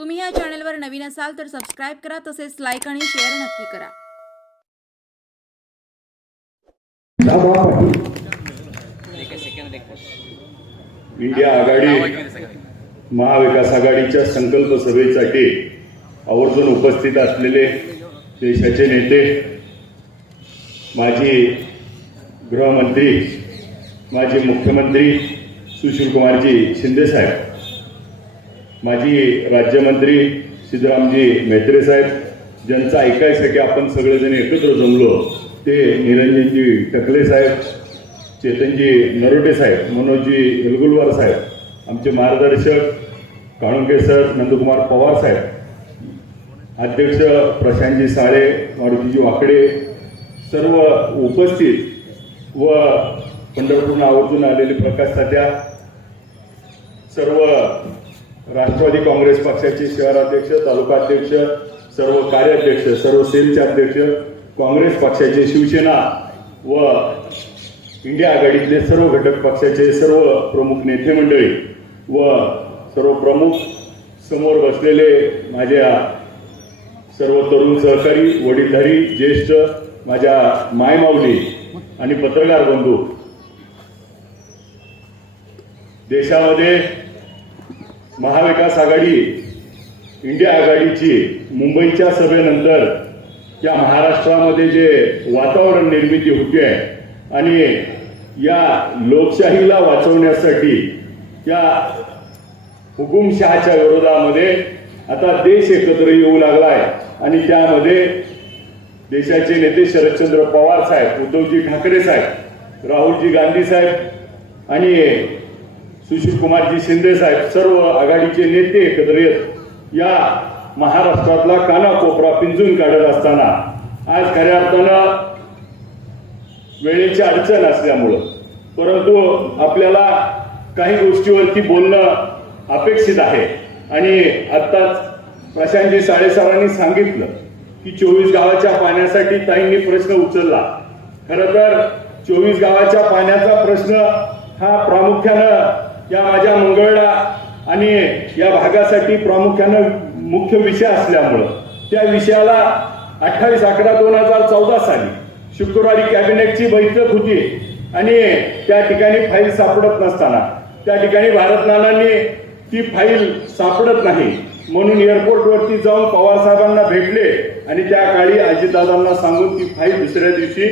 तुम्ही या चॅनलवर नवीन असाल तर सबस्क्राईब करा तसेच लाईक आणि शेअर नक्की करा. इंडिया आघाडी महाविकास आघाडीच्या संकल्प सभेसाठी आवर्जून उपस्थित असलेले देशाचे नेते माजी गृहमंत्री माजी मुख्यमंत्री सुशीलकुमारजी शिंदेसाहेब माजी राज्यमंत्री सिद्धरामजी मेत्रे साहेब ज्यांचं ऐकायसाठी आपण सगळेजण एकत्र जमलो ते निरंजनजी टकले साहेब चेतनजी नरोटे साहेब मनोजजी एलगुलवार साहेब आमचे मार्गदर्शक काळुंके सर नंदकुमार पवार साहेब अध्यक्ष प्रशांतजी साळे मारुतीजी वाकडे सर्व उपस्थित व पंढरपूरनं आवर्जून आलेले प्रकाश सध्या सर्व राष्ट्रवादी काँग्रेस पक्षाचे शहराध्यक्ष तालुकाध्यक्ष सर्व कार्याध्यक्ष सर्व सेलचे अध्यक्ष काँग्रेस पक्षाचे शिवसेना व इंडिया आघाडीतले सर्व घटक पक्षाचे सर्व प्रमुख नेते मंडळी व सर्व प्रमुख समोर बसलेले माझ्या सर्व तरुण सहकारी वडीलधारी ज्येष्ठ माझ्या मायमाऊली आणि पत्रकार बंधू. देशामध्ये महाविकास आघाडी इंडिया आघाडीची मुंबईच्या सभेनंतर या महाराष्ट्रामध्ये जे वातावरण निर्मिती होते आणि या लोकशाहीला वाचवण्यासाठी या हुकुमशहाच्या विरोधामध्ये आता देश एकत्र येऊ लागलाय. आणि त्यामध्ये देशाचे नेते शरदचंद्र पवार साहेब उद्धवजी ठाकरे साहेब राहुलजी गांधी साहेब आणि सुशील कुमारजी शिंदे साहेब सर्व आघाडीचे नेते एकत्र येत या महाराष्ट्रातला कानाकोपरा पिंजून काढत असताना आज खऱ्या अर्थानं वेळेची अडचण असल्यामुळं. परंतु आपल्याला काही गोष्टीवरती बोलणं अपेक्षित आहे. आणि आत्ताच प्रशांतजी साळेसरांनी सांगितलं की चोवीस गावाच्या पाण्यासाठी ताईंनी प्रश्न उचलला. खरं तर चोवीस गावाच्या पाण्याचा प्रश्न हा प्रामुख्यानं या माझ्या मंगळला आणि या भागासाठी प्रामुख्यानं मुख्य विषय असल्यामुळं. त्या विषयाला अठ्ठावीस अकरा दोन हजार चौदा साली शुक्रवारी कॅबिनेटची बैठक होती आणि त्या ठिकाणी फाईल सापडत नसताना. त्या ठिकाणी भारतनानांनी ती फाईल सापडत नाही. म्हणून एअरपोर्टवरती जाऊन पवार साहेबांना भेटले आणि त्या काळी अजितदादांना सांगून ती फाईल दुसऱ्या दिवशी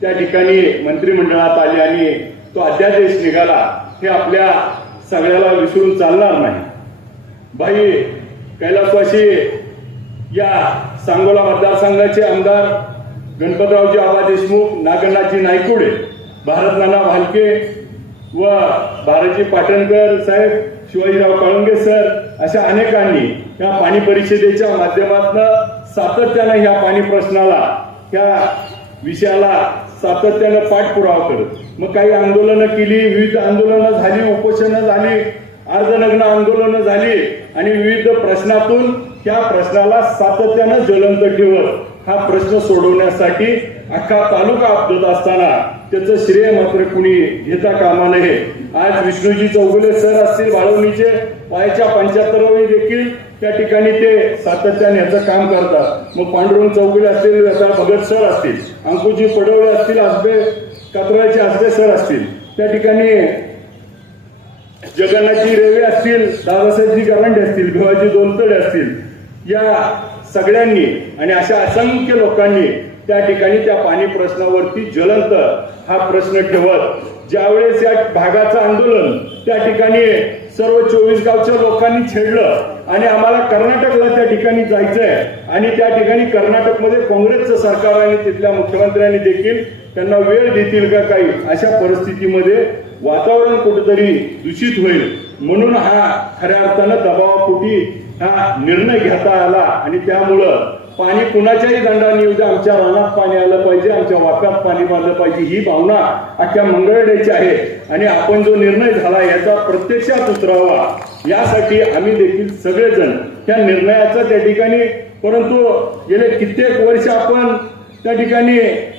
त्या ठिकाणी मंत्रिमंडळात आली आणि तो अध्यादेश निघाला. हे आपल्या सगळ्याला विसरून चालणार नाही. भाई कैलासवासी या सांगोला मतदारसंघाचे आमदार गणपतरावजी आबा देशमुख नागनाथजी नायकुडे भारत नाना भालके व बाराजी पाटणकर साहेब शिवाजीराव कळंगे सर अशा अनेकांनी या पाणी परिषदेच्या माध्यमातून सातत्यानं ह्या पाणी प्रश्नाला त्या विषयाला सातत्यानं पाठपुरावा करत. मग काही आंदोलनं केली विविध आंदोलनं झाली उपोषणं झाली अर्धनग्न आंदोलनं झाली आणि विविध प्रश्नातून त्या प्रश्नाला सातत्यानं ज्वलंत ठेवत हा प्रश्न सोडवण्यासाठी अख्खा तालुका आपदत असताना त्याचं श्रेय मात्र कुणी घेता कामा नये. आज विष्णूजी चौगुले सर असतील बाळवणीचे वयाच्या पंच्याहत्तरावी देखील त्या ठिकाणी ते सातत्याने याचं काम करतात. मग पांडुरंग चौगुले असतील आता भगत सर असतील अंकुजी पडवळे असतील आसबे कात्रळाचे आसबे सर असतील त्या ठिकाणी जगन्नाथजी रेवे असतील दादासाहेबजी गरांडे असतील भिवाजी दोनतडे असतील या सगळ्यांनी आणि अशा असंख्य लोकांनी त्या ठिकाणी त्या पाणी प्रश्नावरती ज्वलंत हा प्रश्न ठेवत. ज्यावेळेस या भागाचं आंदोलन त्या ठिकाणी सर्व चोवीस गावच्या लोकांनी छेडलं आणि आम्हाला कर्नाटकला त्या ठिकाणी जायचंय. आणि त्या ठिकाणी कर्नाटकमध्ये काँग्रेसचं सरकार आणि तिथल्या मुख्यमंत्र्यांनी देखील त्यांना वेळ देतील का काही अशा परिस्थितीमध्ये वातावरण कुठेतरी दूषित होईल. म्हणून हा खऱ्या अर्थानं दबावापोटी हा निर्णय घेता आला आणि त्यामुळं पाणी कुणाच्याही दंडाने येऊ दे आमच्या रानात पाणी आलं पाहिजे आमच्या वाफ्यात पाणी मारलं पाहिजे ही भावना अख्ख्या मंगळडेची आहे. आणि आपण जो निर्णय झाला याचा प्रत्यक्षात उतरावा यासाठी आम्ही देखील सगळेजण त्या निर्णयाचा त्या ठिकाणी परंतु गेले कित्येक वर्ष आपण त्या ठिकाणी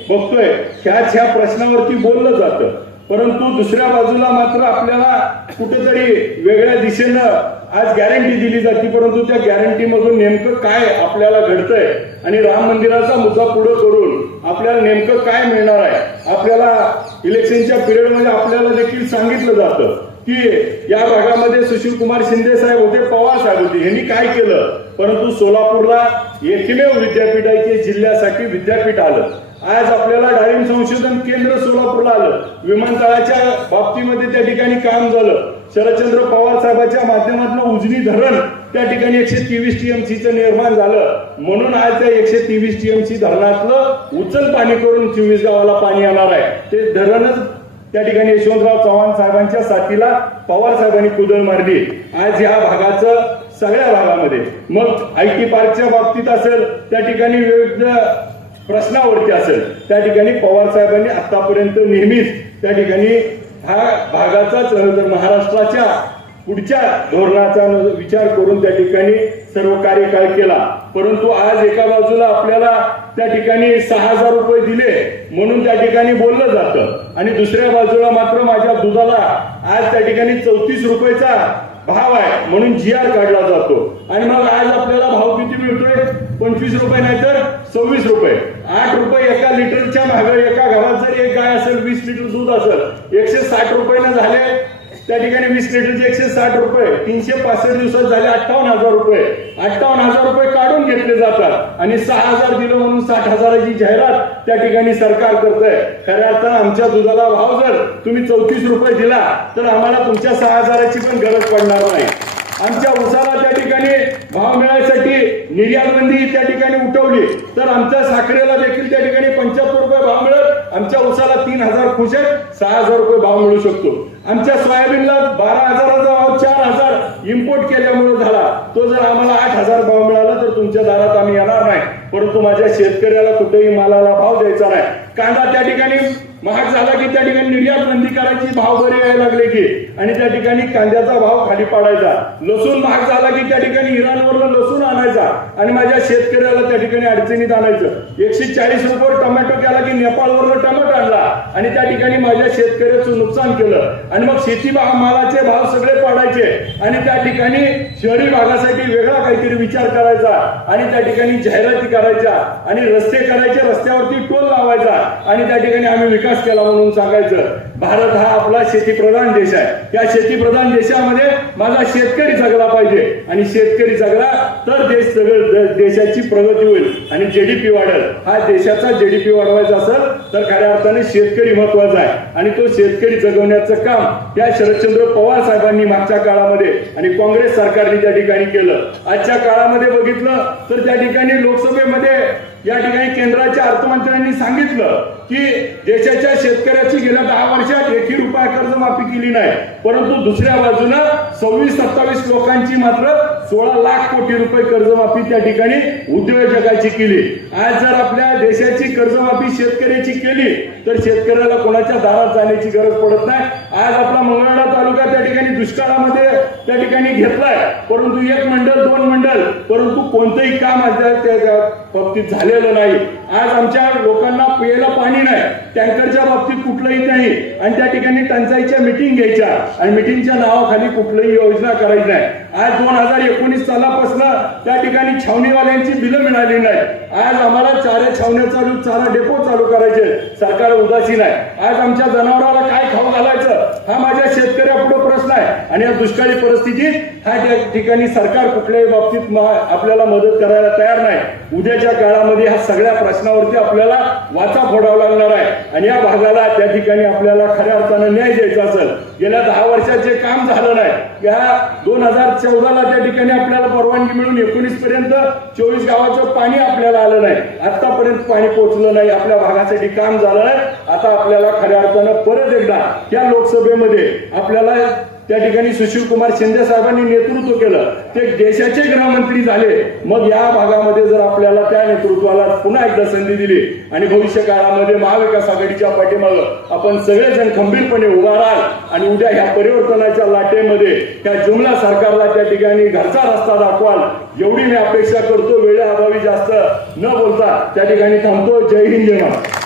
बघतोय ह्याच ह्या प्रश्नावरती बोललं जातं. परंतु दुसऱ्या बाजूला मात्र आपल्याला कुठेतरी वेगळ्या दिशेनं आज गॅरंटी दिली जाते परंतु त्या गॅरंटी मधून नेमकं काय आपल्याला घडतंय आणि राम मंदिराचा मुद्दा पुढे करून आपल्याला नेमकं काय मिळणार आहे? आपल्याला इलेक्शनच्या पिरियडमध्ये आपल्याला देखील सांगितलं जातं की या भागामध्ये सुशील कुमार शिंदे साहेब होते पवार साहेब होते. यांनी काय केलं? परंतु सोलापूरला एकमेव विद्यापीठ आहे की जिल्ह्यासाठी विद्यापीठ आलं. आज आपल्याला डाळिंब संशोधन केंद्र सोलापूरला आलं. विमानतळाच्या बाबतीमध्ये त्या ठिकाणी काम झालं. शरदचंद्र पवार साहेबांच्या माध्यमातून उजनी धरण त्या ठिकाणी एकशे तेवीस टीएमसीचं निर्माण झालं. म्हणून आज त्या एकशे तेवीस टीएमसी धरणातलं उचल पाणी करून चोवीस गावाला पाणी येणार आहे. ते धरणच त्या ठिकाणी यशवंतराव चव्हाण साहेबांच्या साथीला पवार साहेबांनी कुदळ मारली. आज या भागाचं सगळ्या भागामध्ये मग आय टी पार्कच्या बाबतीत असेल त्या ठिकाणी विविध प्रश्नावरती असेल त्या ठिकाणी पवार साहेबांनी आतापर्यंत नेहमीच त्या ठिकाणी हा भागाचाच तर महाराष्ट्राच्या पुढच्या धोरणाचा विचार करून त्या ठिकाणी सर्व कार्यकाळ केला. परंतु आज एका बाजूला आपल्याला त्या ठिकाणी सहा हजार रुपये दिले म्हणून त्या ठिकाणी बोललं जातं. आणि दुसऱ्या बाजूला मात्र माझ्या दुधाला आज त्या ठिकाणी चौतीस रुपयेचा भाव आहे म्हणून जी आर काढला जातो. आणि मग आज आपल्याला भाव किती मिळतोय? पंचवीस रुपये नाही तर सव्वीस रुपये. आठ रुपये एका लिटरच्या महागाई एका घरात जर एक असेल वीस लिटर दूध असेल. एकशे साठ रुपयानं झाले त्या ठिकाणी वीस लिटरचे एकशे साठ रुपये तीनशे पासष्ट दिवसात झाले अठ्ठावन्न हजार रुपये. अठ्ठावन्न हजार रुपये काढून घेतले जातात आणि सहा हजार दिलं म्हणून साठ हजाराची जाहिरात त्या ठिकाणी सरकार करतंय. खऱ्या अर्थ आमच्या दुधाला भाव जर तुम्ही चौतीस रुपये दिला तर आम्हाला तुमच्या सहा हजाराची पण गरज पडणार नाही. आमच्या उसाला त्या ठिकाणी भाव मिळायसाठी निर्यात बंदी त्या ठिकाणी उठवली तर आमच्या साखरेला देखील त्या ठिकाणी पंच्याहत्तर रुपये भाव मिळत आमच्या उसाला तीन हजार खुशे आहेत सहा हजार रुपये भाव मिळू शकतो. आमच्या सोयाबीनला बारा हजाराचा भाव चार हजार इम्पोर्ट केल्यामुळे झाला. तो जर आम्हाला आठ हजार भाव मिळाला तर तुमच्या दारात आम्ही येणार नाही. परंतु माझ्या शेतकऱ्याला कुठेही मालाला भाव द्यायचा नाही. कांदा त्या ठिकाणी महाग झाला की त्या ठिकाणी निर्यात बंदी करायची भाव बरे यायला लागले की आणि त्या ठिकाणी कांद्याचा भाव खाली पाडायचा. लसूण महाग झाला की त्या ठिकाणी इराणवरनं लसूण आणायचा आणि माझ्या शेतकऱ्याला त्या ठिकाणी अडचणीत आणायचं. एकशे चाळीस रुपये टोमॅटो केला की नेपाळवरनं टमाटो आणला आणि त्या ठिकाणी माझ्या शेतकऱ्याचं नुकसान केलं. आणि मग शेती भाव मालाचे भाव सगळे पाडायचे आणि त्या ठिकाणी शहरी भागासाठी वेगळा काहीतरी विचार करायचा आणि त्या ठिकाणी जाहिराती करायच्या आणि रस्ते करायचे रस्त्यावरती टोल लावायचा आणि त्या ठिकाणी आम्ही विकास केला म्हणून सांगायचं. भारत हा आपला शेतीप्रधान देश आहे. त्या शेतीप्रधान देशामध्ये माझा शेतकरी जगला पाहिजे. आणि शेतकरी जगला तर देश सगळं देशाची प्रगती होईल. आणि जीडीपी वाढेल. हा देशाचा जीडीपी वाढवायचा असेल तर खऱ्या अर्थाने शेतकरी महत्त्वाचा आहे. आणि तो शेतकरी जगवण्याचं काम या शरदचंद्र पवार साहेबांनी मागच्या काळामध्ये आणि काँग्रेस सरकारने त्या ठिकाणी केलं. आजच्या काळामध्ये बघितलं तर त्या ठिकाणी लोकसभेमध्ये या ठिकाणी केंद्राच्या अर्थमंत्र्यांनी सांगितलं की देशाच्या शेतकऱ्याची गेल्या दहा वर्षात एकही रुपया कर्जमाफी केली नाही. परंतु दुसऱ्या बाजूनं सव्वीस सत्तावीस लोकांची मात्र सोळा लाख कोटी रुपये कर्जमाफी त्या ठिकाणी उद्योजकाची केली. आज जर आपल्या देशाची कर्जमाफी शेतकऱ्याची केली तर शेतकऱ्याला कोणाच्या दारात जाण्याची गरज पडत नाही. आज आपला मंगळवेढा तालुका त्या ठिकाणी दुष्काळामध्ये त्या ठिकाणी घेतलाय. परंतु एक मंडळ दोन मंडळ परंतु कोणतंही काम त्या- बाबतीत झालेलं नाही. आज आमच्या लोकांना प्यायला पाणी नाही. टँकरच्या बाबतीत कुठलंही नाही. आणि त्या ठिकाणी टंचाईच्या मिटिंग घ्यायच्या. आणि मिटिंगच्या नावाखाली कुठलंही योजना करायची नाही. आज दोन हजार एकोणीस सालापासून त्या ठिकाणी छावणीवाल्यांची बिलं मिळाली नाही आज आम्हाला चारा छावण्या चालू चारा डेपो चालू करायचे सरकार उदासीन आहे. आज आमच्या जनावराला काय खाऊ घालायचं? हा माझ्या शेतकऱ्यापुढे प्रश्न आहे. आणि या दुष्काळी परिस्थितीत हा त्या ठिकाणी सरकार कुठल्याही बाबतीत आपल्याला मदत करायला तयार नाही उद्याच्या काळामध्ये ह्या सगळ्या प्रश्नावरती आपल्याला वाचा फोडावा लागणार आहे. आणि या भागाला त्या ठिकाणी आपल्याला खऱ्या अर्थानं न्याय द्यायचा असेल. गेल्या दहा वर्षाचे काम झालं नाही या दोन हजार चौदाला त्या ठिकाणी आपल्याला परवानगी मिळून एकोणीस पर्यंत चोवीस गावाचं पाणी आपल्याला आलं नाही. आतापर्यंत पाणी पोहोचलं नाही. आपल्या भागासाठी काम झालं नाही. आता आपल्याला खऱ्या अर्थानं परत एकदा या लोकसभेमध्ये आपल्याला त्या ठिकाणी सुशील कुमार शिंदे साहेबांनी नेतृत्व केलं ते देशाचे गृहमंत्री झाले. मग या भागामध्ये जर आपल्याला त्या नेतृत्वाला पुन्हा एकदा संधी दिली आणि भविष्य काळामध्ये महाविकास आघाडीच्या पाठीमागं आपण सगळेजण खंबीरपणे उभा राहाल आणि उद्या ह्या परिवर्तनाच्या लाटेमध्ये त्या जुमला सरकारला त्या ठिकाणी घरचा रस्ता दाखवाल एवढी मी अपेक्षा करतो. वेळेअभावी जास्त न बोलता त्या ठिकाणी थांबतो. जय हिंद जय